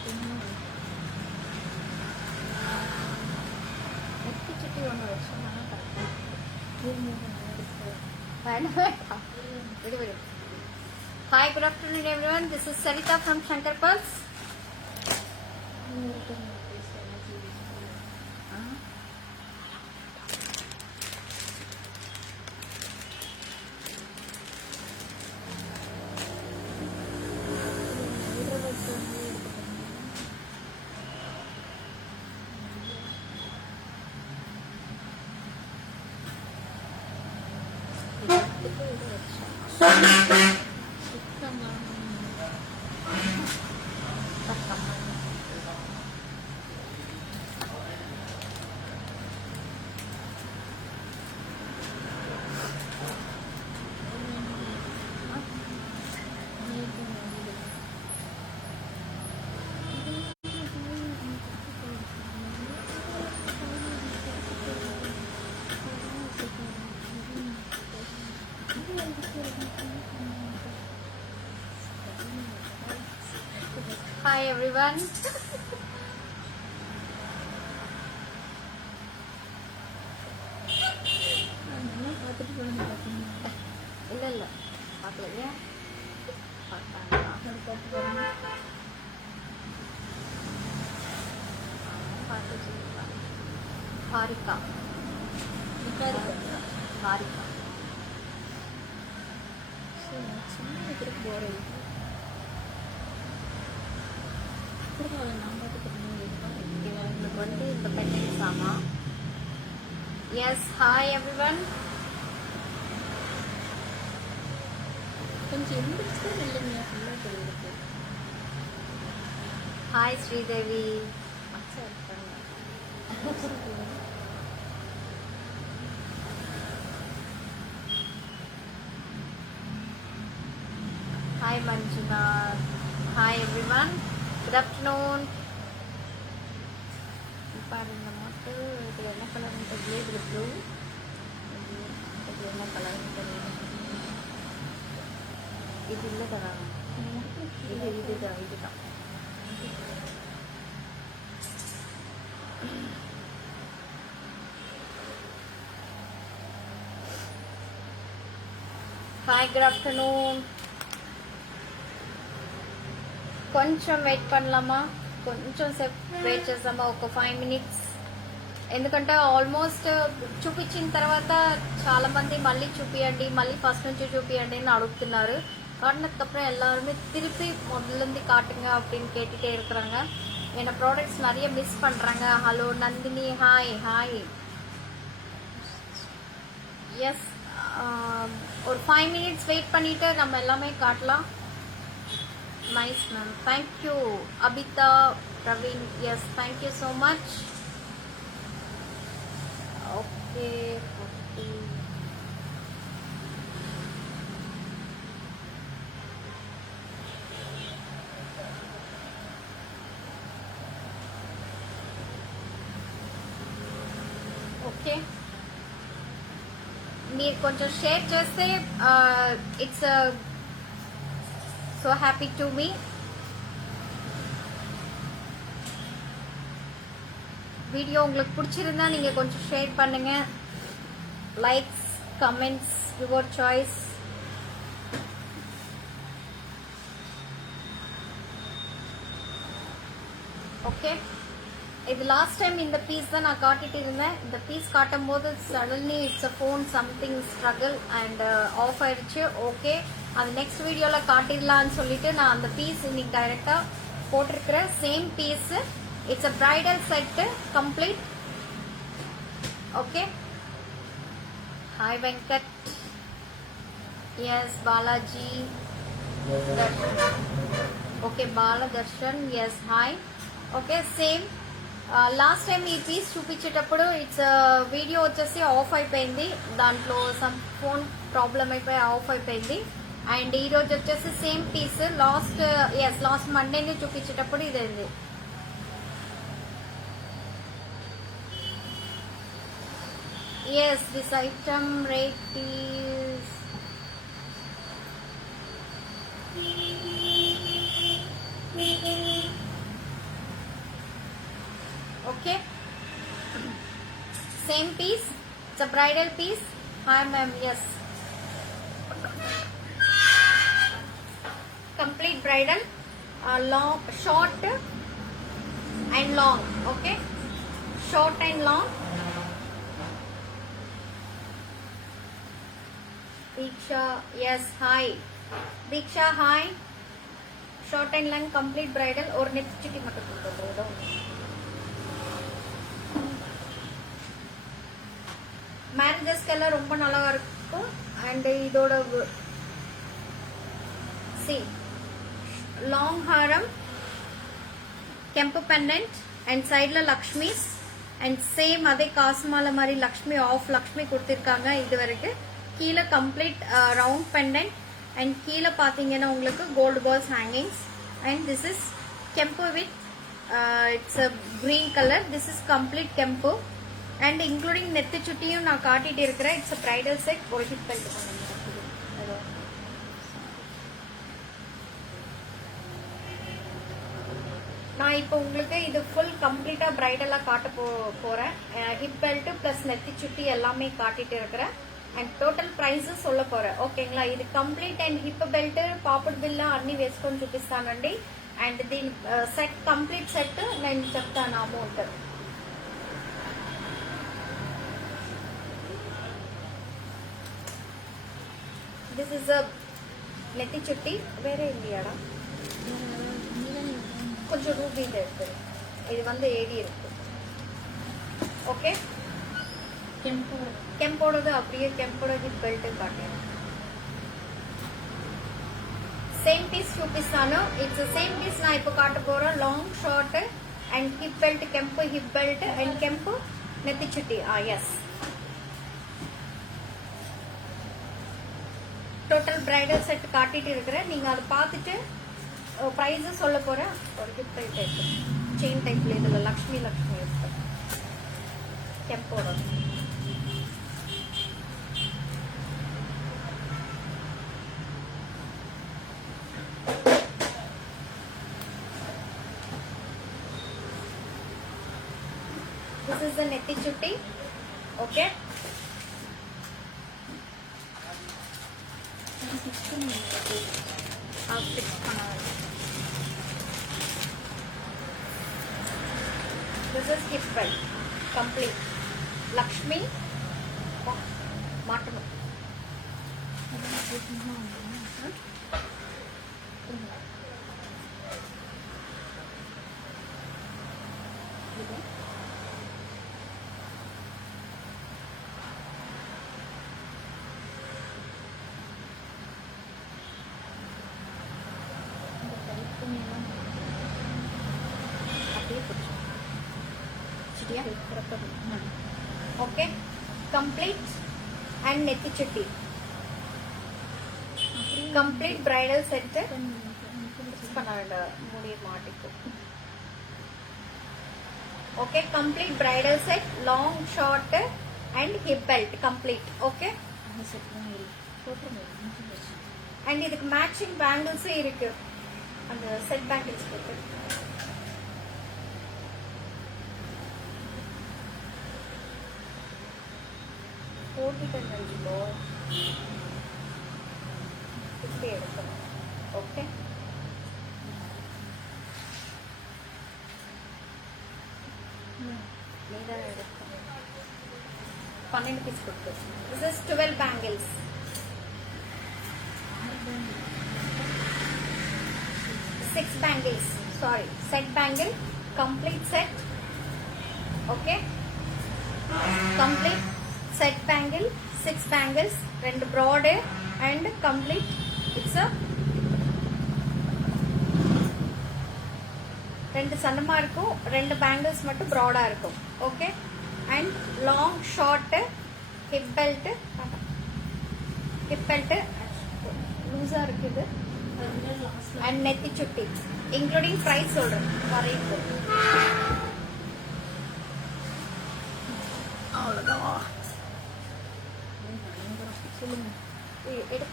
Hi, good afternoon everyone. This is Sarita from Shankar Pulse. Hi everyone. இல்ல பார்க்கலையா ஹாரிகா ஹாரிகா வந்து இந்த பெட்டன்ஸ் ஆமா. Yes hi everyone. கொஞ்சம் எந்திரிச்சு இல்லைங்க ஃபுல்லாக தெரியுது. Hi Sridevi. Hi Manjuna. Hi everyone. Good afternoon. பாருங்க மட்டும் இதில் என்ன கலர்னு தெரியல. இதில் ப்ளூ, இதில் என்ன கலர்னு தெரியல. இது இல்லை தராங்க. இதுதான் இதுதான். Hi good afternoon. కొంచెం వెయిట్ பண்ணலாமா? కొంచెం సేపు వెయిట్ చేద్దామా? ఒక 5 minutes. ఎందుకంటే ఆల్మోస్ట్ చూపించిన తర్వాత చాలా మంది మళ్ళీ చూపియండి, మళ్ళీ ఫస్ట్ నుంచి చూపియండి అని அழுத்துனாரு. காட்டினதுக்கப்புறம் எல்லாருமே திருப்பி முதல்லேருந்து காட்டுங்க அப்படின்னு கேட்டுகிட்டே இருக்கிறாங்க. என்ன ப்ராடக்ட்ஸ் நிறைய மிஸ் பண்ணுறாங்க. Hello Nandini. Hi hi. Yes, ஒரு 5 minutes வெயிட் பண்ணிவிட்டு நம்ம எல்லாமே காட்டலாம். Nice ma'am. Thank you. Abita, Praveen. Yes, thank you so much. Okay. 40. Okay. మీరు కొంచెం షేర్ చేస్తే it's so happy to me. Video உங்களுக்கு பிடிச்சிருந்தா நீங்க கொஞ்சம் ஷேர் பண்ணுங்க. Likes, comments, your choice. Okay, இது லாஸ்ட் டைம் இந்த பீஸ் தான் நான் காட்டிட்டு இருந்தேன். இந்த பீஸ் காட்டும் போது suddenly it's a phone something struggle and off ஆயிடுச்சு. ஓகே, அது நெக்ஸ்ட் வீடியோவில் காட்டிடலான்னு சொல்லிட்டு நான் அந்த பீஸ் இன்னைக்கு டைரெக்டாக போட்டிருக்கிறேன். Same piece. It's a bridal set complete. Okay. Hi Venkat. Yes Balaji. Okay Baladarshan. Yes hi. Okay same last time ఈ పీస్ చూపించేటప్పుడు ఇట్స్ వీడియో వచ్చేసి ఆఫ్ అయిపోయింది. దాంట్లో సమ్ ఫోన్ ప్రాబ్లం అయిపోయి ఆఫ్ అయిపోయింది. అండ్ ఈ రోజు వచ్చేసి సేమ్ పీస్ లాస్ట్ మండేని చూపించేటప్పుడు ఇదేంది. Yes this item rate is Okay, same piece. It's a bridal piece. Hi ma'am, yes. Complete bridal, long, short and long. Okay, short and long. Diksha, yes, hi. Diksha, hi. Short and long complete bridal or நெத்திச்சுட்டி மட்டும் கொடுத்துருவோம். மேரேஜஸ்க்கு ரொம்ப நல்லா இருக்கும். And இதோட see long haram, kempu pendant and side la lakshmis and same adhe kaasmala mari lakshmi off lakshmi கொடுத்திருக்காங்க. இது வரைக்கும் கீழ complete round pendant and கீழ பாத்தீங்கன்னா உங்களுக்கு gold balls hangings and this is kempu with it's a green color. This is complete kempu and including நெத்திச்சுட்டியும் நான் காட்டிட்டு இருக்கிறேன். it's a bridal set. ஒரு hip belt பண்ணுங்க. நான் இப்போ உங்களுக்கு இது ஃபுல் கம்ப்ளீட்டா பிரைடலா காட்ட போறேன். ஹிப் பெல்ட் பிளஸ் நெத்திச்சுட்டி எல்லாமே காட்டிட்டு இருக்கிறேன். అండ్ టోటల్ ప్రైస్ சொல்ல పోరా ఓకేங்களா. ఇది complete and hip belt papad బిల్ల అన్ని వేసుకొని చూపిస్తానండి. అండ్ దీని సెట్ కంప్లీట్ సెట్ నేను చెప్తాను అమౌంట్. దిస్ ఇస్ అ నెత్తి చుట్టి వేరే இல்லையாடா கொஞ்சம் ரூபீல இருக்கு. இது வந்து ஏடி இருக்கு. ஓகே, கெம்போடது அப்படியே கெம்போட ஹிப் பெல்ட் காட்டுறேன். సేమ్ పీస్ చూపిస్తాను. ఇట్స్ సేమ్ పీస్ నా ఇప్పుడు కాట పోరా. Long short and hip belt కెంపు హిప్ బెల్ట్ అండ్ కెంపు నెత్తి చుట్టి. ఎస్, டோட்டல் பிரைடல் செட் காட்டிட்டு இருக்கிறேன். நீங்க அதை பார்த்துட்டு பிரைஸ் சொல்ல போறேன். ஒரு ஹிப் பெல்ட் இருக்கு செயின் டைப்ல. இதுல லக்ஷ்மி லக்ஷ்மி இருக்கு கெம்போட. This is the netti chutti. Okay. This is hip belt. Complete. Lakshmi. Matanu. Okay, complete and netti chutti. Complete bridal set. Okay, complete bridal set, long short and hip belt complete. Okay, and idukku matching bangles irukku. And set bangles irukku. Okay, మీద 12 piece కొట్టు. This is 12 bangles. Six bangles, sorry, set bangle complete set. Okay, complete set bangle 6 bangles, 2 broad and complete. It's 2 சன்னமா இருக்கும், 2 bangles மட்டும் ப்ராடா இருக்கும். Okay, and long short hip belt. Hip belt லூஸா இருக்குது. And நெத்தி சுட்டி இன்க்ளூடிங் பிரைஸ் சொல்றேன். வரைக்கும் அவ்வளோதான். சொல்லுங்க, எடு.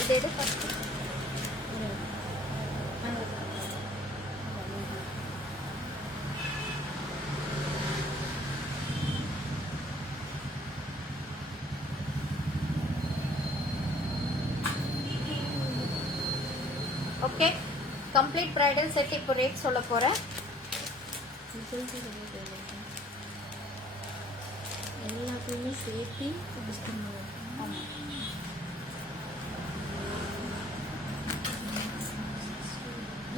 இது எடு first. Okay complete bridal set இப்போ ரேட் சொல்ல போறேன். எல்லாத்தையுமே சேர்த்து டிஸ்கவுண்ட்.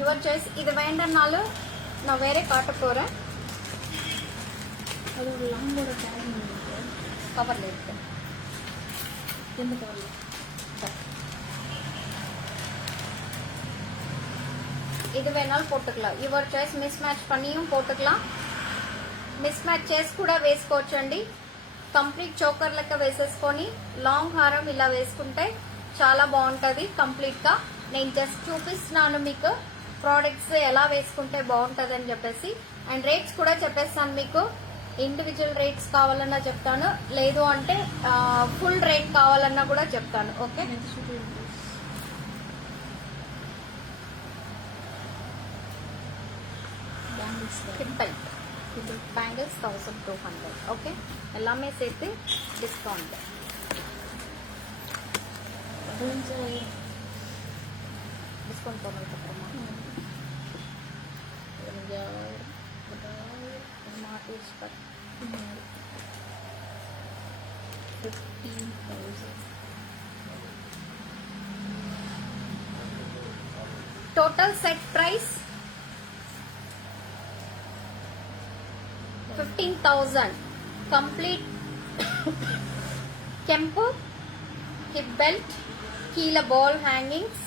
Your choice. இது வேண்டாம்னாலும் நான் வேற காட்ட போறேன். அது ஒரு லாங்கோட டேக் கவர்ல இருக்கு. எந்த கவர்ல? ఇది వేనాలు పోట్టుకలా యువర్ చాయిస్. మిస్ మ్యాచ్ పనియం పోట్టుకలా. మిస్ మ్యాచ్ చేసి కూడా వేసుకోవచ్చండి. కంప్లీట్ చోకర్ లెక్క వేసేసుకొని లాంగ్ హారం ఇలా వేసుకుంటే చాలా బాగుంటది కంప్లీట్ గా. నేను జస్ట్ చూపిస్తున్నాను మీకు ప్రోడక్ట్స్ ఎలా వేసుకుంటే బాగుంటది అని చెప్పేసి. అండ్ రేట్స్ కూడా చెప్పేస్తాను మీకు. ఇండివిజువల్ రేట్స్ కావాలన్నా చెప్తాను, లేదు అంటే ఫుల్ రేట్ కావాలన్నా కూడా చెప్తాను. Okay simple bangles 1200. ஓகே எல்லாமே சேர்த்து டிஸ்கவுண்ட். டிஸ்கவுண்ட் போனதுக்கு அப்புறமா யூஸ் பர் 15,000. Total set price 15,000. कंप्लीट ಕೆಂಪು ಹಿಪ್ ಬೆಲ್ಟ್, ಕೀಲ ball hangings,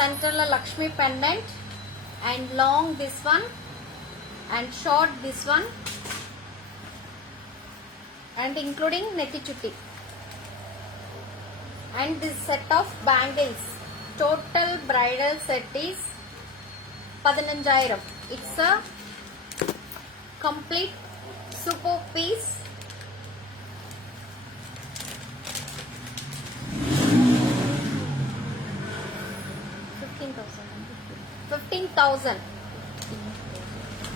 centre Lakshmi pendant and long this one and short this one and including netti chutti and this set of bangles. Total bridal set is 15,000. It's a complete super piece. $15,000.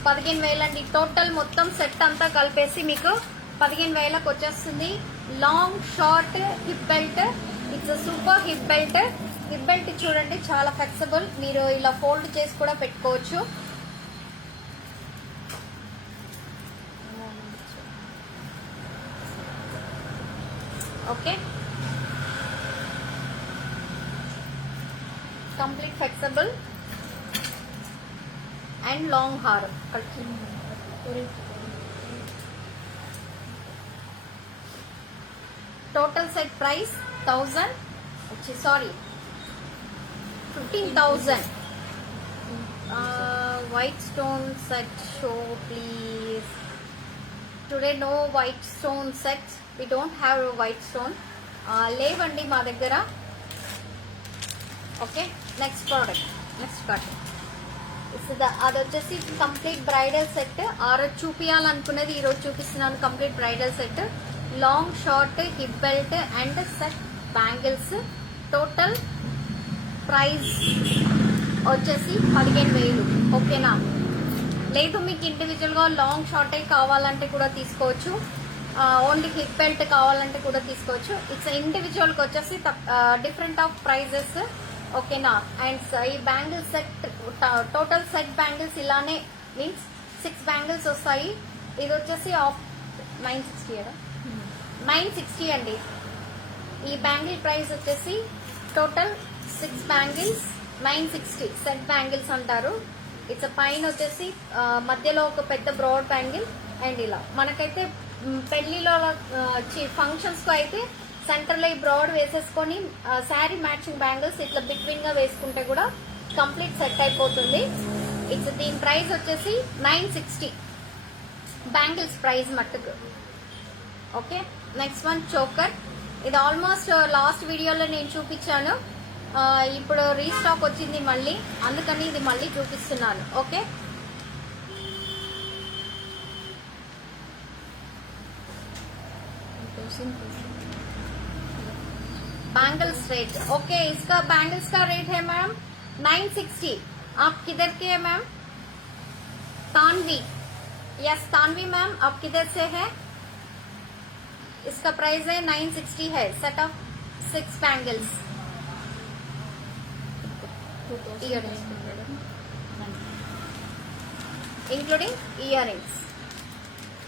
15,000 అండి. Total మొత్తం set అంతా కలిపేసి మీకు 15,000కి వచ్చేస్తుంది. Long short hip belt. It's super hip belt. Hip belt చూడండి చాలా flexible. మీరు ఇలా ఫోల్డ్ చేసి కూడా పెట్టుకోవచ్చు. Okay complete flexible and long haram. Total set price 1,000. Sorry, 15,000. White stone set show please. Today no white stone sets. We don't have a white stone. Levandi ma daggara. Okay, next product. Next cut. అది వచ్చేసి complete bridal set. ఆ రోజు చూపించాలనుకునేది ఈ రోజు చూపిస్తున్నాను. Complete bridal set, long short hip belt and set bangles. Total price వచ్చేసి 15,000. ఓకేనా? లేదు మీకు ఇండివిజువల్ గా లాంగ్ షార్ట్ కావాలంటే కూడా తీసుకోవచ్చు. ఓన్లీ హిప్ బెల్ట్ కావాలంటే కూడా తీసుకోవచ్చు. ఇట్స్ ఇండివిజువల్ కి వచ్చేసి డిఫరెంట్ ఆఫ్ ప్రైజెస్. ఓకేనా? అండ్ ఈ bangle set total set bangles ఇలానే మీన్స్ 6 బ్యాంగిల్స్ వస్తాయి. ఇది వచ్చేసి 960 అండి. ఈ బ్యాంగిల్ ప్రైస్ వచ్చేసి టోటల్ 6 బ్యాంగిల్స్ 960. సెట్ బ్యాంగిల్స్ అంటారు. ఇట్స్ పైన వచ్చేసి మధ్యలో ఒక పెద్ద బ్రాడ్ బ్యాంగిల్ అండ్ ఇలా మనకైతే పెళ్లిలో ఫంక్షన్స్ కు అయితే సెంటర్ లో ఈ బ్రాడ్ వేసేసుకొని శారీ మ్యాచింగ్ బ్యాంగిల్స్ ఇట్లా బిట్వీన్ గా వేసుకుంటే కూడా కంప్లీట్ సెట్ అయిపోతుంది. ఇట్స్ దీని ప్రైస్ వచ్చేసి 960 బ్యాంగిల్స్ ప్రైస్ మట్టుకు. Okay next one choker. ఇది ఆల్మోస్ట్ లాస్ట్ వీడియోలో నేను చూపించాను. ఇప్పుడు రీస్టాక్ వచ్చింది మళ్ళీ, అందుకని ఇది మళ్ళీ చూపిస్తున్నాను. Okay bangles rate. ओके इसका बैंगल्स का रेट है मैम 960. आप किधर के है ma'am? Tanvi. Yes Tanvi ma'am, आप किधर से है? इसका प्राइस है 960 है. Set of 6 bangles. Earrings. 2500. Including earrings.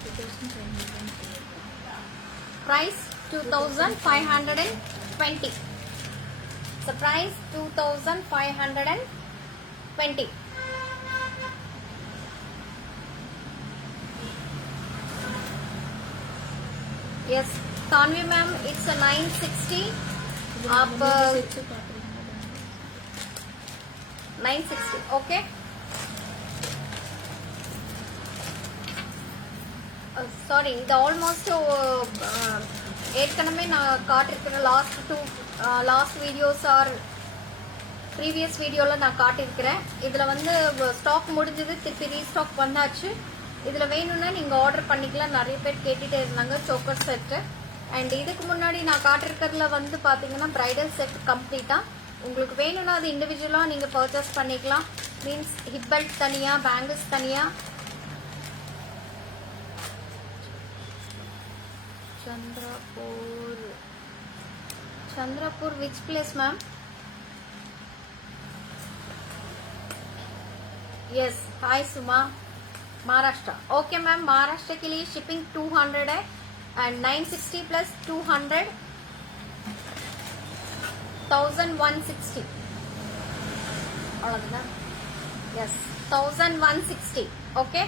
2500. Price 2520. The price 2520. Yes, Tanvi ma'am, it's a 960. आप 960, okay. Sorry, இது ஆல்மோஸ்ட் ஏற்கனவே நான் காட்டிருக்கிற லாஸ்ட் வீடியோஸ் ஆர் ப்ரீவியஸ் வீடியோவில் நான் காட்டியிருக்கிறேன். இதில் வந்து ஸ்டாக் முடிஞ்சது, திருப்பி ரீஸ்டாக் வந்தாச்சு. இதில் வேணும்னா நீங்கள் ஆர்டர் பண்ணிக்கலாம். நிறைய பேர் கேட்டுகிட்டே இருந்தாங்க சோக்கர் செட்டு. அண்ட் இதுக்கு முன்னாடி நான் காட்டிருக்கிறதுல வந்து பார்த்தீங்கன்னா ப்ரைடல் செட் கம்ப்ளீட்டாக. உங்களுக்கு வேணும்னா அது இண்டிவிஜுவலாக நீங்கள் பர்ச்சேஸ் பண்ணிக்கலாம். மீன்ஸ் ஹிப் பெல்ட் தனியாக, பேங்கிள்ஸ் தனியாக. Chandrapur, which place, ma'am? Yes, hi Suma, Maharashtra. Okay, ma'am, Maharashtra के लिए shipping 200 है and 960 plus 200 1160. अவ்வளவுதான். Yes, 1160. Okay.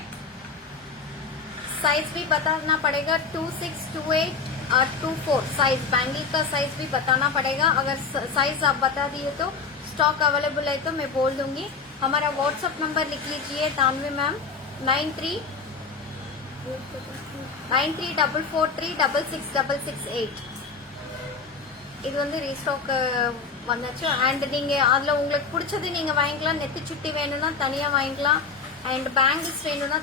Size भी बताना पड़ेगा 26, 28 और 24 साइज. बैंगल का साइज भी बताना पड़ेगा. अगर साइज आप बता दिए तो स्टॉक अवेलेबल है तो मैं बोल दूंगी. हमारा व्हाट्सएप नंबर लिख लीजिए तानवी मैम 9344366668. இது வந்து ரீஸ்டாக் வந்தாச்சு. அண்ட் நீங்க அதுல உங்களுக்கு பிடிச்சது நீங்க வாங்கிக்கலாம். நெத்தி சுட்டி வேணும்னா தனியா வாங்கிக்கலாம். அண்ட் பேங்கிள்ஸ் வேணும்னா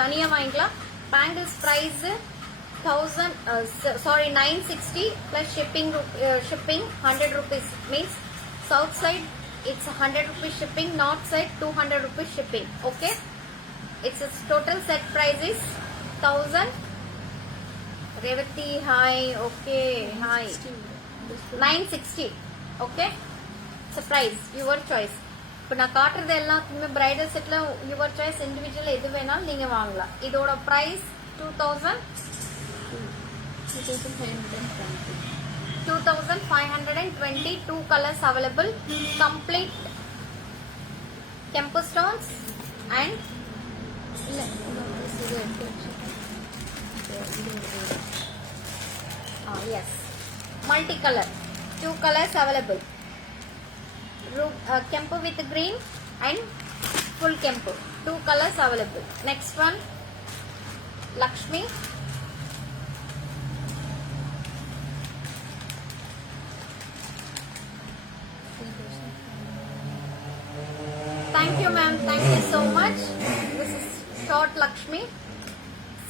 தனியா வாங்கிக்கலாம். Bangles price 960 plus shipping 100 rupees. Means south side it's 100 rupees shipping, north side 200 rupees shipping. Okay, it's a total set price is 1000. Revati, hi. Okay, hi. 960. Okay, it's a price, your choice. இப்போ நான் காட்டுறது எல்லாத்துக்குமே bridal செட்ல your choice, individual எது வேணாலும் நீங்க வாங்கலாம். இதோட price 2520. 2 colors available. Complete tempo stones and yes, multicolor. 2 colors available. Kempu with green and full kempu. 2 colors available. Next one, Lakshmi. Thank you ma'am, thank you so much. This is short Lakshmi.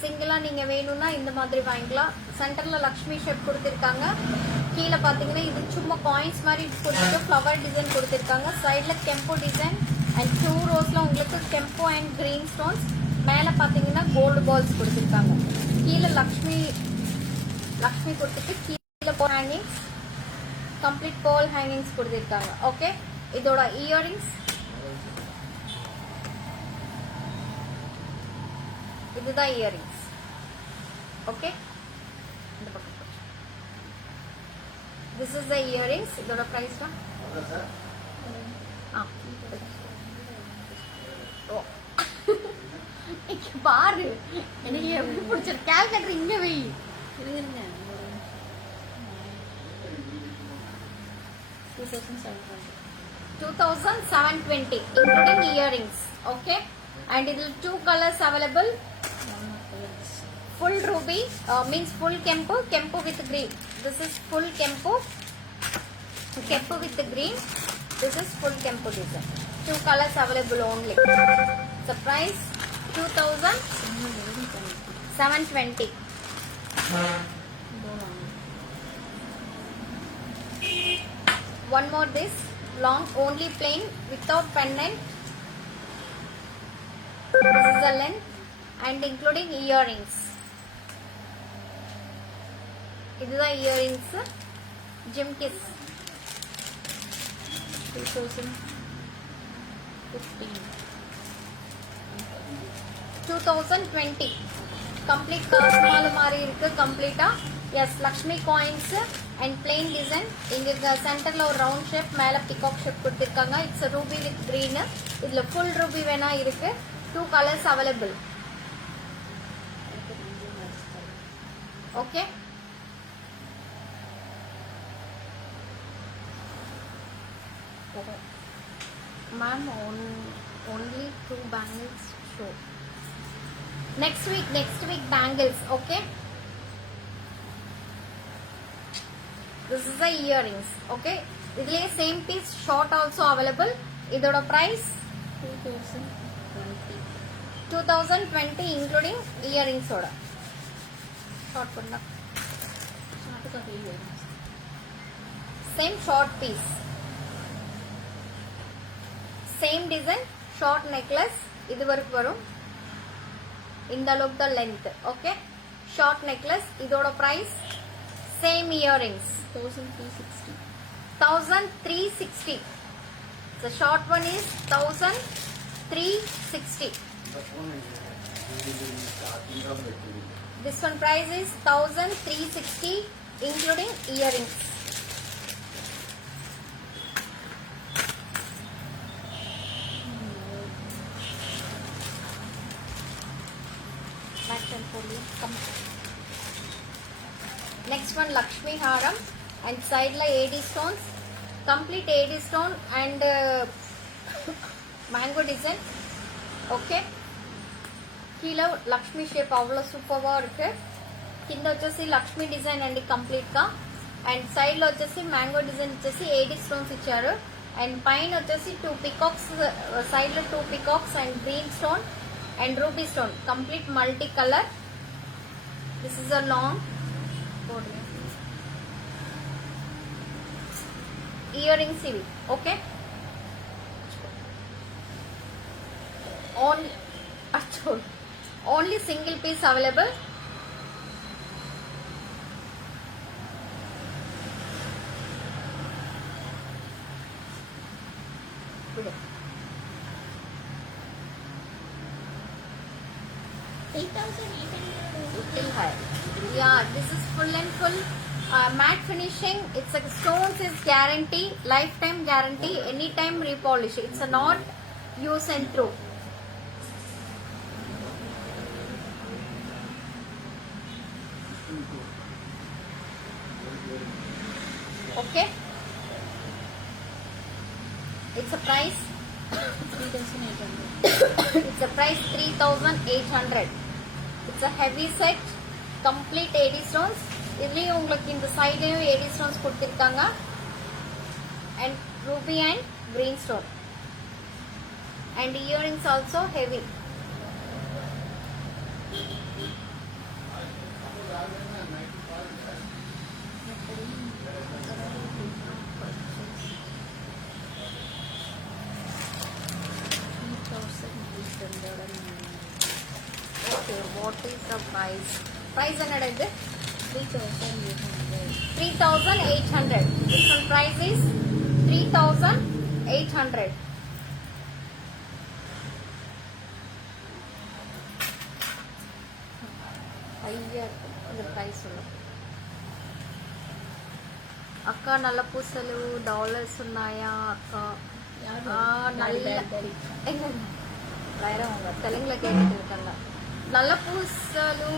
சிங்கிளா நீங்க வேணும்னா இந்த மாதிரி வாங்கிக்கலாம். சென்டர்ல Lakshmi shape கொடுத்திருக்காங்க. கீழே பாத்தீங்கன்னா இது சும்மா காயின்ஸ் மாதிரி கொடுத்து ஃப்ளவர் டிசைன் கொடுத்திருக்காங்க. சைடுல கெம்போ டிசைன் அண்ட் 2 ரோஸ்ல உங்களுக்கு கெம்போ அண்ட் கிரீன் ஸ்டோன்ஸ். மேல பாத்தீங்கன்னா கோல்டு பால்ஸ் கொடுத்திருக்காங்க. கீழே லக்ஷ்மி கொடுத்துட்டு கீழே பால் ஹேங்கிங்ஸ், கம்ப்ளீட் பால் ஹேங்கிங்ஸ் கொடுத்திருக்காங்க. ஓகே, இதோட இயரிங்ஸ் இதுதான் இயரிங்ஸ். ஓகே, இந்த பக்கம் this is the earrings. இதோட price தான் பாரு எனக்கு எப்படி பிடிச்சிருக்கு. கால்குலேட்டர் இங்க வை. 2720 including earrings. Okay, and it will 2 colors available. Full ruby means full kempo with green. This is full kempo with the green. This is full kempo design. 2 colors available only. The price 2720. One more this long only plain without pendant. This is the length and including earrings. இதுதான் earrings. ஜிம்கிஸ் 2020 complete காசு மாலை மாதிரி இருக்கு கம்ப்ளீட்டா. Yes Lakshmi coins and plain design. இங்க சென்டர்ல ஒரு ரவுண்ட் ஷேப், மேல பிகாக் ஷேப் கொடுத்திருக்காங்க. It's ruby with green. இதுல ஃபுல் ரூபி வேணா இருக்கு. 2 colours available. Okay ma'am, only 2 bangles show. Next week bangles. Okay, this is the earrings. Okay, idile same piece short also available. Idoda price 2020 including earrings oda short panna. Same short piece, same design, short necklace. இது வரைக்கும் வரும். இந்த look the length. Okay, short necklace. இதோட price same earrings 1360. The short one is 1360. This one price is 1360 including earrings. Next one Lakshmi Haram and side la AD stones, complete AD stone and mango design. Okay, கீழ Lakshmi shape அவ்வளோ சூப்பராக இருக்கு. కింద వచ్చేసి Lakshmi design అండి complete గా. And side లో వచ్చేసి మ్యాంగో డిజైన్ వచ్చేసి 80 స్టోన్స్ ఇచ్చారు. అండ్ పైన వచ్చేసి 2 పికాక్స్, సైడ్ లో 2 peacocks and green stone and ruby stone, complete multi colour. This is a long earrings ఇవి. Okay, only single piece available. Still high. Yeah, this is full and full matte finishing. It's like stones is guarantee, lifetime guarantee, anytime repolish. It's a not use and throw. Okay, it's a price 3,800. it's a price 3,800. It's a heavy set, complete 80 stones. இதுலயும் உங்களுக்கு இந்த சைடுலயும் 80 stones கொடுத்திருக்காங்க and ruby and green stone and earrings also heavy. Okay, what is the price? Price என்னடா இது? 3,800. This one price is 3,800. ஐயா இந்த price சொல்லு. అక్క నల్ల పూసలు డాలర్స్ ఉన్నాయా అక్క? నల్ల తెలుగులో కేட்டுருக்காங்க. నల్ల పూసలు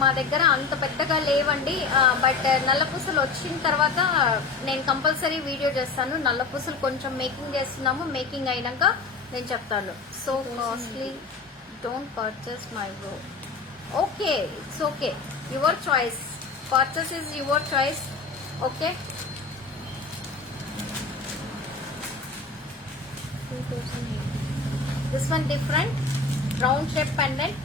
మా దగ్గర అంత పెద్దగా లేవండి. బట్ నల్ల పూసలు వచ్చిన తర్వాత నేను కంపల్సరీ వీడియో చేస్తాను. నల్ల పూసలు కొంచెం మేకింగ్ చేస్తున్నాము. మేకింగ్ అయినాక నేను చెప్తాను. So costly, don't purchase my bro. Okay, it's okay, your choice. Purchase is your choice. Okay, 2,800. this one different round shape pendant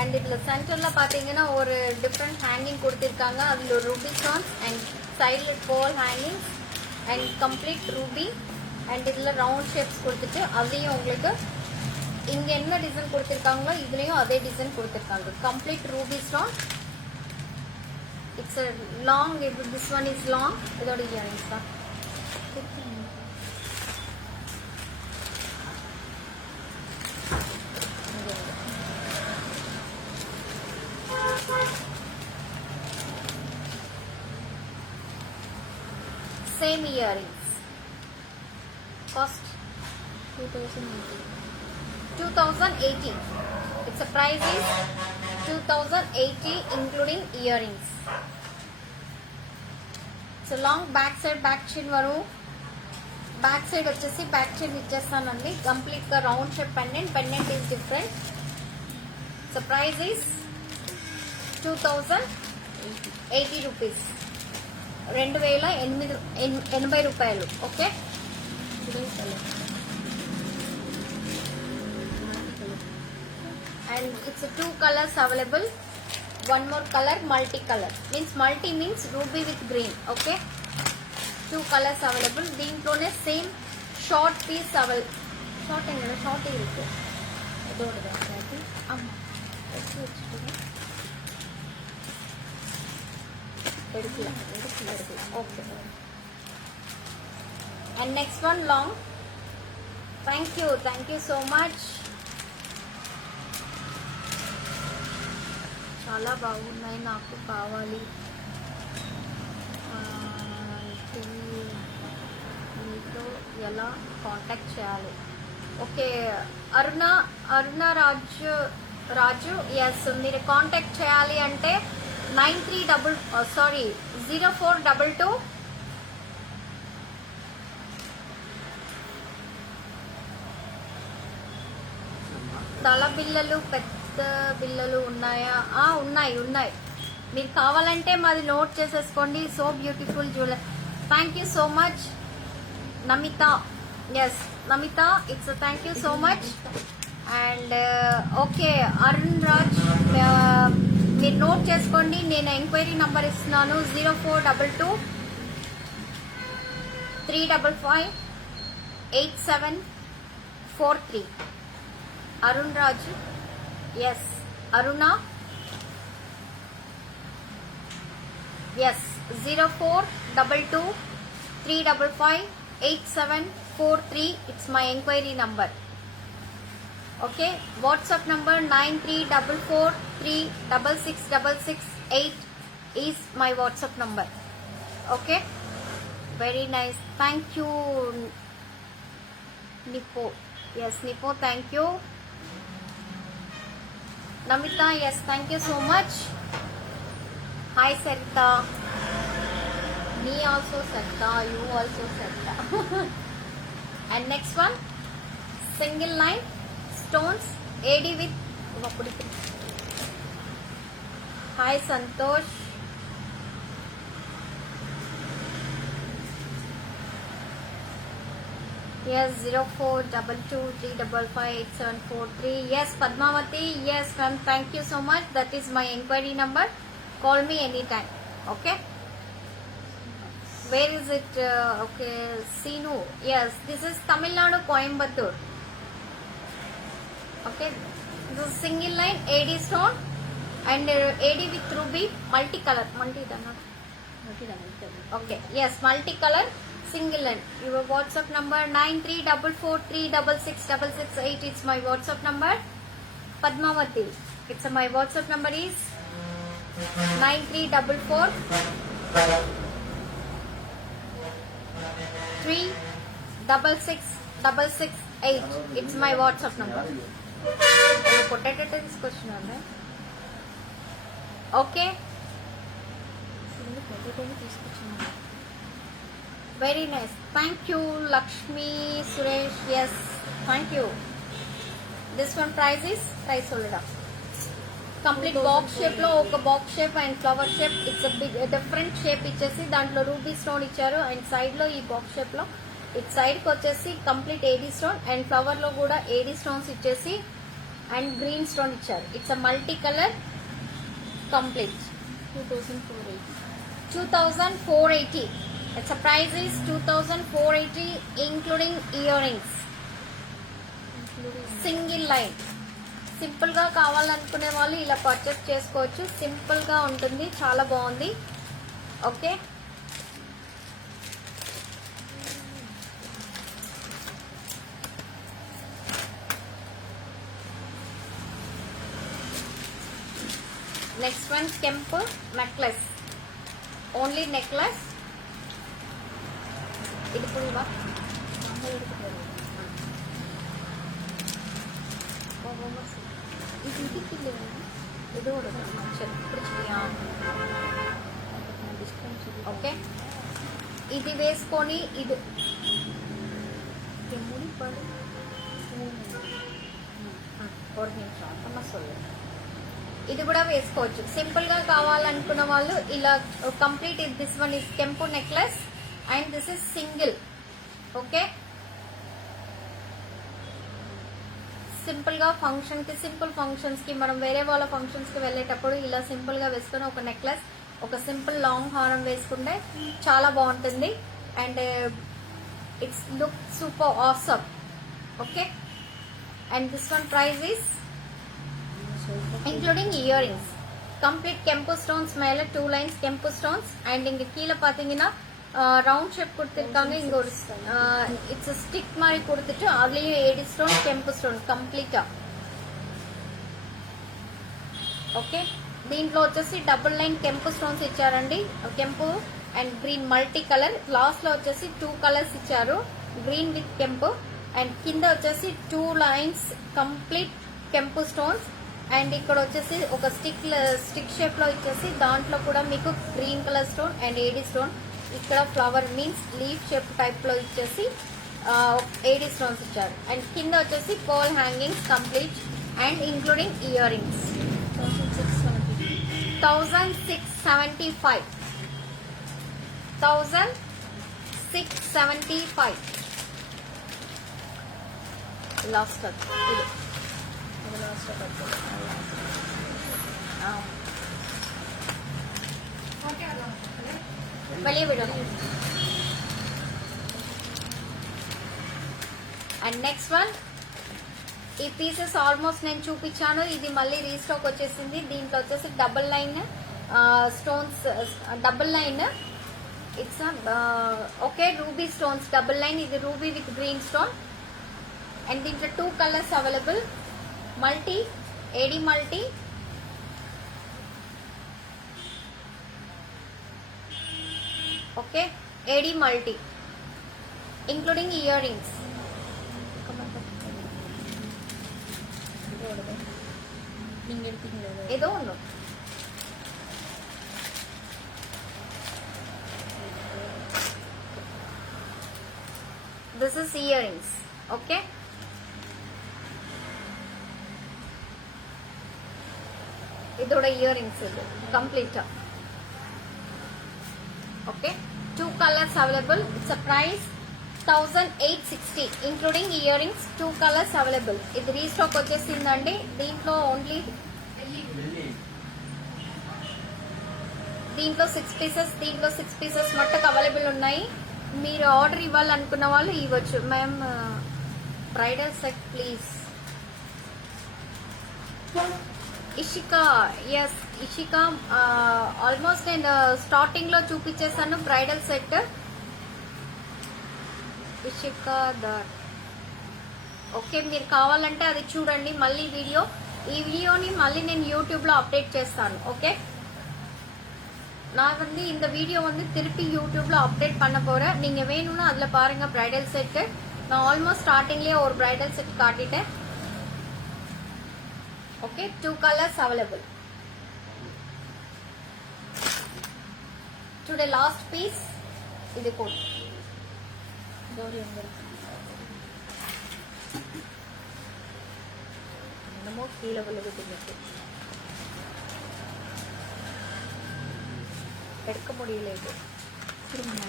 and இதுல சென்டர்ல பாத்தீங்கன்னா ஒரு டிஃபரண்ட் ஹேங்கிங் கொடுத்திருக்காங்க. அதுல ஒரு ரூபி ஸ்டோன்ஸ் அண்ட் சைடுல gold hangings and complete ruby and இதுல round shapes கொடுத்துட்டு அதையும் உங்களுக்கு இங்க என்ன டிசைன் கொடுத்திருக்காங்களோ இதுலயும் அதே டிசைன் கொடுத்திருக்காங்க. Complete Ruby stone. It's long. This one is long. இதோட இயரிங்ஸ் தான் same earrings. Cost 2018. 2080. Its a price is 2080 including earrings. So long back side back chain varu. Back side వచ్చేసి back chain ఇచ్చేస్తానండి. Complete గా round shape pendant. Pendant is different. So price is 2080 rupees. 2080 రూపాయలు. Okay. Grey color. And it's a 2 colors available. One more color, multicolor. Multi means ruby with green. Okay. 2 colors available. దీంట్లోనే same short piece available. Short ఏం కదా, short ఇರುತ್ತೆ. ಅದೋಡದ ಹಾಕಿ అమ్మ ಎಡಕಿಲ್ಲ okay. And next one long. Thank you so much. చాలా బాగున్నాయి, నాకు కావాలి. మీతో ఎలా కాంటాక్ట్ చేయాలి? ఓకే, అరుణ రాజు ఎస్, మీరు కాంటాక్ట్ చేయాలి అంటే 0422 తల బిల్లలు పెద్ద బిల్లలు ఉన్నాయా? ఉన్నాయి. మీరు కావాలంటే మాది నోట్ చేసేసుకోండి. So beautiful jewellery. Thank you so much Namitha. Yes Namitha, it's thank you so much. And okay Arun Raj, మీరు నోట్ చేసుకోండి. నేను ఎంక్వైరీ నంబర్ ఇస్తున్నాను 0422 355 8743. Arun Raju, yes Aruna, yes 0422 355 8743. It's my enquiry number. Okay, WhatsApp number 9344366668 is my WhatsApp number. Okay, very nice. Thank you నిపో. Yes నిపో, thank you. Namita, yes, thank you so much. Hi Sarita. Me also Sarita, you also Sarita. And next one, single line stones AD with. Hi Santosh. Yes, 0422355743. Yes, Padmavati. Yes, ma'am. Thank you so much. That is my inquiry number. Call me anytime. Okay. Where is it? Okay, Sinu. Yes, this is Tamil Nadu, Coimbatore. Okay, this is single line AD stone and AD with ruby, multicolor. Okay, yes, multicolor. Single line. Your WhatsApp number 9344366668. It's my WhatsApp number. Padmavati. It's my WhatsApp number is 9344 366668. It's my WhatsApp number. Potato this question on that. Okay. Very nice. Thank you, Lakshmi, Suresh. Yes, thank you. This one price solida. Complete box shape lo oka box shape and flower shape. It's a big different shape ichesi dantlo ruby stone icharu and side lo ee box shape lo it side ko vachesi complete AD stone and flower lo kuda AD stones ichesi and green stone icharu. It's a multicolor complete. 2480. Its a price is 2480 including earrings. Single line. Simple గా కావాలనుకునే వాళ్ళు ఇలా purchase చేసుకోవచ్చు. Simple గా ఉంటుంది, చాలా బాగుంది. Okay, next one కెంపు నెక్లెస్, ఓన్లీ నెక్లెస్. இது புரியுமா? ఇది ఇదికిలే இதோட சரி பிடிச்சியா? ఓకే ఇది వేసుకొని ఇది ముడి పడు ఒక నిమిషం అమ్మ సొల్లు. ఇది కూడా వేసుకోవచ్చు. సింపుల్ గా కావాలనుకున్న వాళ్ళు ఇలా కంప్లీట్ దిస్ వన్ ఇస్ కెంపు necklace and this is single. Okay simple గా ఫంక్షన్ కి సింపుల్ ఫంక్షన్స్ కి మనం వేరే వాళ్ళ ఫంక్షన్స్ కి వెళ్ళేటప్పుడు ఇలా సింపుల్ గా వేసుకుని ఒక నెక్లెస్ ఒక సింపుల్ లాంగ్ హారం వేసుకుంటే చాలా బాగుంటుంది and it's look super awesome. Okay and this one price is including earrings complete kempu stones மேல 2 lines kempu stones and இங்க கீழ பாத்தீங்கன்னா ரவுண்ட் ஷேப் கொடுத்திருக்காங்க. இங்க ஒரு இட்ஸ் a stick மாதிரி கொடுத்துட்டு அதுலயும் 8 ஸ்டோன் kempu stone కంప్లీటా. ఓకే దీంట్లో వచ్చేసి డబుల్ లైన్ కెంపు స్టోన్స్ ఇచ్చారండి. కెంపు and green multi colour. Last లో వచ్చేసి 2 కలర్స్ ఇచ్చారు గ్రీన్ విత్ కెంపు అండ్ కింద వచ్చేసి 2 లైన్స్ కంప్లీట్ కెంపు స్టోన్స్ అండ్ ఇక్కడ వచ్చేసి ఒక స్టిక్ షేప్ లో ఇచ్చేసి దాంట్లో కూడా మీకు green colour stone and AD stone. ఇక్కడ flower means leaf shape type లో ఇచ్చేసి ఏడి స్టోన్స్ ఇచ్చారు అండ్ కింద వచ్చేసి pearl hangings complete and including earrings 1675 1675 last ఇది வெளியே விடணும். అండ్ నెక్స్ట్ వన్ ఈ పీసెస్ ఆల్మోస్ట్ నేను చూపించాను. ఇది మళ్ళీ రీస్టాక్ వచ్చేసింది. దీంట్లో వచ్చేసి double line stones double line it's okay ruby stones double line. ఇది ruby with green stone and దీంట్లో 2 colours available multi AD multi okay AD multi including earrings. நீங்க எடுத்தீங்களா? ஏதோ ஒன்று திஸ் இஸ் இயரிங்ஸ். ஓகே இதோட earrings இது கம்ப்ளீட்டா. Okay 2 colours available. It's a price 1860 including earrings. 2 colours available. ఇది restock వచ్చేసిందండి. దీంట్లో ఓన్లీ దీంట్లో 6 పీసెస్ మట్టుకు అవైలబుల్ ఉన్నాయి. మీరు ఆర్డర్ ఇవ్వాలనుకున్న వాళ్ళు ఇవ్వచ్చు. Ma'am bridal set please. Ishika yes Ishika almost నేను స్టార్టింగ్ లో చూపించేసాను bridal set. Ishika that okay మీరు కావాలంటే అది చూడండి మళ్ళీ వీడియో. ఈ వీడియోని మళ్ళీ నేను యూట్యూబ్ లో అప్డేట్ చేస్తాను. ఓకే நான் வந்து இந்த வீடியோ வந்து திருப்பி யூடியூப்ல அப்டேட் பண்ண போறேன். நீங்க வேணும்னா அதுல பாருங்க பிரைடல் செட். நான் ஆல்மோஸ்ட் ஸ்டார்டிங்லயே ஒரு பிரைடல் செட் காட்டிட்டேன். Okay 2 colours available. Today last piece இது கோட் கௌரி உங்களுக்கு என்னமோ கீழே விழுகுது. எடுக்க முடியல. இது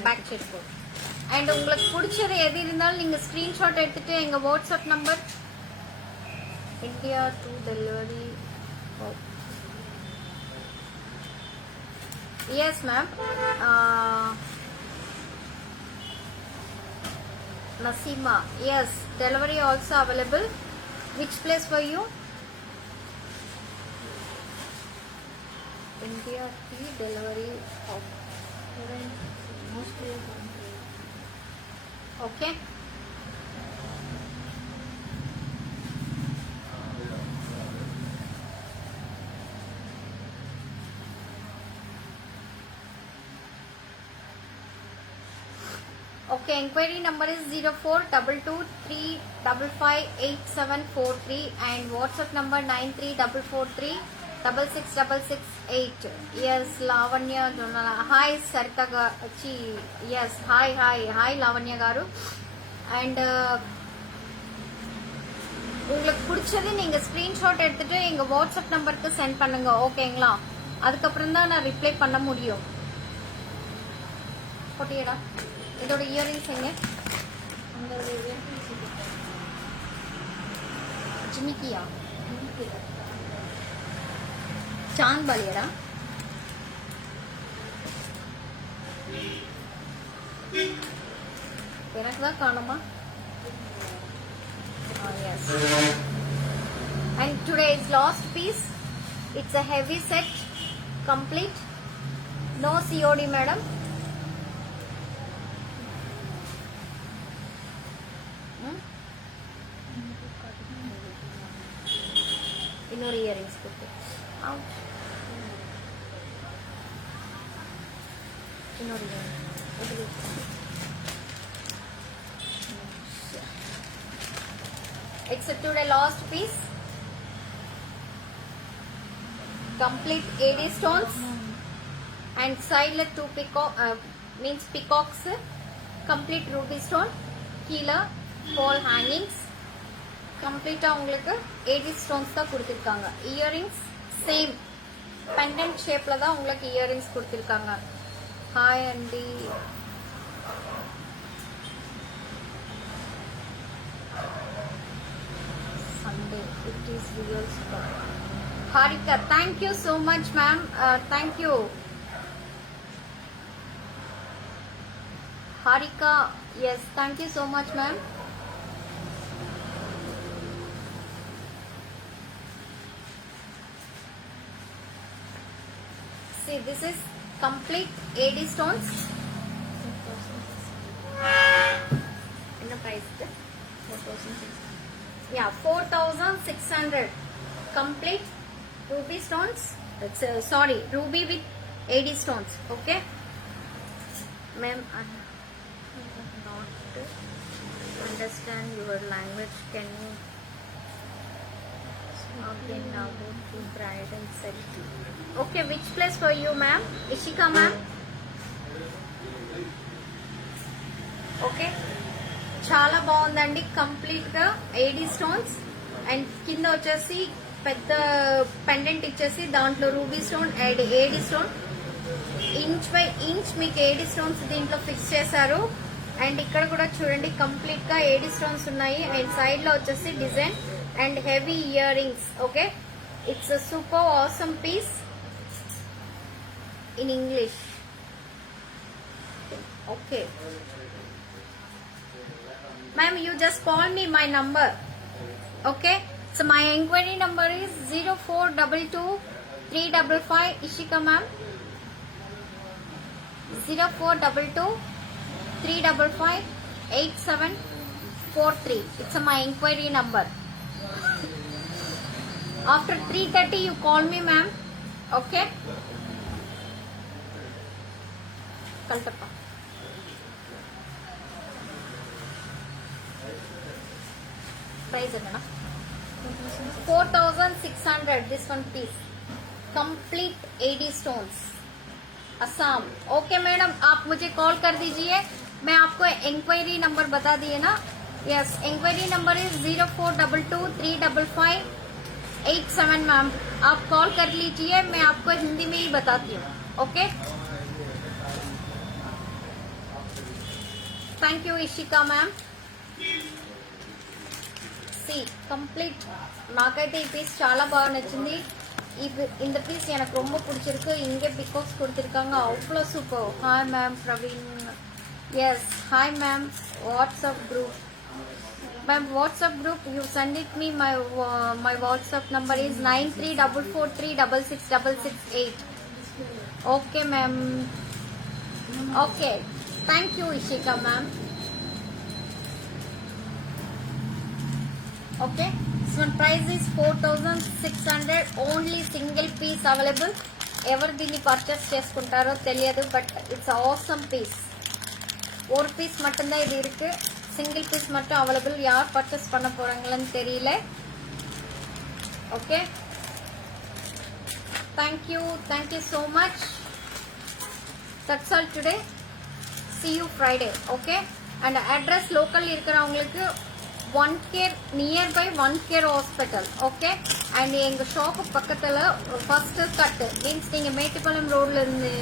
பேக் செக் போடு. அண்ட் உங்களுக்கு பிடிச்சது எது இருந்தாலும் நீங்க ஸ்கிரீன்ஷாட் எடுத்துட்டு எங்க WhatsApp number India to delivery. Yes ma'am Nasima yes delivery also available. Which place for you? India tea delivery of mostly okay Okay, inquiry number is 0422355873 and WhatsApp number 9344366668. Yes, Lavanya Jonala. Hi, Sarita Chi. Yes, hi, Lavanya Garu. And உங்களுக்கு பிடிச்சது நீங்க screenshot எடுத்துட்டு எங்க WhatsApp நம்பருக்கு send பண்ணுங்க, ஓகேங்களா? அதுக்கப்புறம் தான் நான் ரிப்ளை பண்ண முடியும். போட்டியடா இதோட இயரிங்ஸ் எங்க? அந்த ஒரு earpiece இருக்கு. ஜிமிக்கியா? சாந்த் பாலியடா? எனக்கு தான் காணுமா? Yes. And today's last piece, it's a heavy set, complete, no COD madam. இன்னொரு இயரிங்ஸ் கொடுத்து இன்னொரு earring It's today last piece. Complete AD stones and side la 2 peacock means peacocks. Complete ruby stone. கீழே wall hangings. Complete உங்களுக்கு AD stones தான் கொடுத்திருக்காங்க. Earrings same pendant shape ல தான் உங்களுக்கு earrings கொடுத்திருக்காங்க. Hi Andy. It is real stuff. Harika, thank you so much, ma'am. Thank you. Harika, yes, thank you so much, ma'am. See, this is complete AD stones. In the price, 4,600. yeah, 4,600 complete ruby stones. It's sorry, ruby with AD stones. Okay, ma'am, I not understand your language. Can you again about the bridal set? Okay, which place for you, ma'am? Ishika, ma'am. Okay. చాలా బాగుందండి, complete గా AD stones and కింద వచ్చేసి పెద్ద pendant ఇచ్చేసి దాంట్లో ruby stone and AD stone inch by inch మీకు AD stones దీంట్లో ఫిక్స్ చేశారు. అండ్ ఇక్కడ కూడా చూడండి కంప్లీట్ గా ఏడీ స్టోన్స్ ఉన్నాయి అండ్ సైడ్ లో వచ్చేసి design and heavy earrings. Okay, it's a super awesome piece in English. Okay ma'am, you just call me my number. Okay, so my inquiry number is 04223555 Ishika ma'am, 0422355743. It's my inquiry number. After 3:30 you call me ma'am. Okay, Kaltappa. Price है ना 4,600 this one piece, complete AD stones, Assam. Okay madam, आप मुझे call कर दीजिए, मैं आपको inquiry number बता दिए ना. Yes, inquiry number is 04223558 ma'am. आप कॉल कर लीजिए, मैं आपको हिंदी में ही बताती हूँ. Okay, thank you Ishika ma'am. Complete నాకైతే ఈ పీస్ చాలా బాగా నచ్చింది. இந்த பீஸ் எனக்கு ரொம்ப பிடிச்சிருக்கு. இங்கே பிகாக்ஸ் கொடுத்துருக்காங்க, அவ்வளோ super. Hi ma'am Praveen. Yes, hi ma'am. WhatsApp group ma'am, WhatsApp group you sent it me. My WhatsApp number is 9344366668. Okay ma'am. Okay, thank you Ishika ma'am. Okay, so price is 4,600. Only single piece available. ఎవరు దీన్ని purchase చేసుకుంటారో తెలియదు, but it's awesome piece. ஒரு piece மட்டும்தான் இது இருக்கு. Single piece மட்டும் available. யார் பர்ச்சேஸ் பண்ண போறாங்கன்னு தெரியல. Okay, thank you so much. That's all today. See you Friday. Okay, and address local இருக்கிறவங்களுக்கு one care nearby one care hospital. Okay, and எங்க ஷாப்பு பக்கத்துல ஃபர்ஸ்ட் கட் மீன்ஸ் நீங்க மேட்டுப்பாளையம் ரோட்ல இருந்து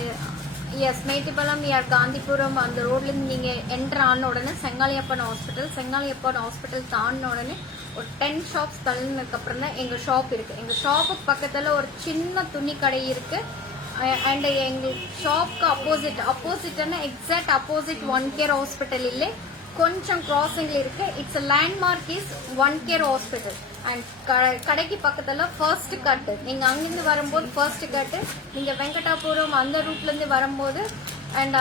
மேட்டுப்பாளையம் காந்திபுரம் அந்த ரோட்ல இருந்து நீங்க என்டர் ஆன உடனே செங்காலியப்பன் ஹாஸ்பிட்டல் தாண்டின உடனே ஒரு 10 ஷாப்ஸ் தள்ளினதுக்கு அப்புறம் தான் எங்க ஷாப் இருக்கு. எங்க ஷாப்புக்கு பக்கத்துல ஒரு சின்ன துணி கடை இருக்கு. அண்ட் எங்க ஷாப்க்கு அப்போசிட்னா exact opposite one care hospital இல்லை, கொஞ்சம் கிராசிங்ல இருக்கு. It's landmark is one care hospital. And கடைக்கு பக்கத்துல ஃபர்ஸ்ட் கட். நீங்க அங்கிருந்து வரும்போது ஃபர்ஸ்ட் கட், நீங்க வெங்கடாபுரம் அந்த ரூட்ல இருந்து வரும்போது அண்ட்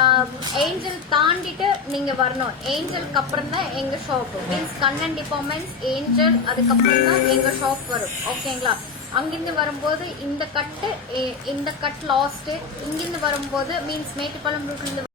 ஏஞ்சல் தாண்டிட்டு நீங்க வரணும். ஏஞ்சலுக்கு அப்புறம் தான் எங்க shop means Kannan departments angel, அதுக்கப்புறம் தான் எங்க ஷாப் வரும். ஓகேங்களா, அங்கிருந்து வரும்போது இந்த கட் லாஸ்ட், இங்கிருந்து வரும்போது மீன்ஸ் மேட்டுப்பாளையம் ரூட்ல இருந்து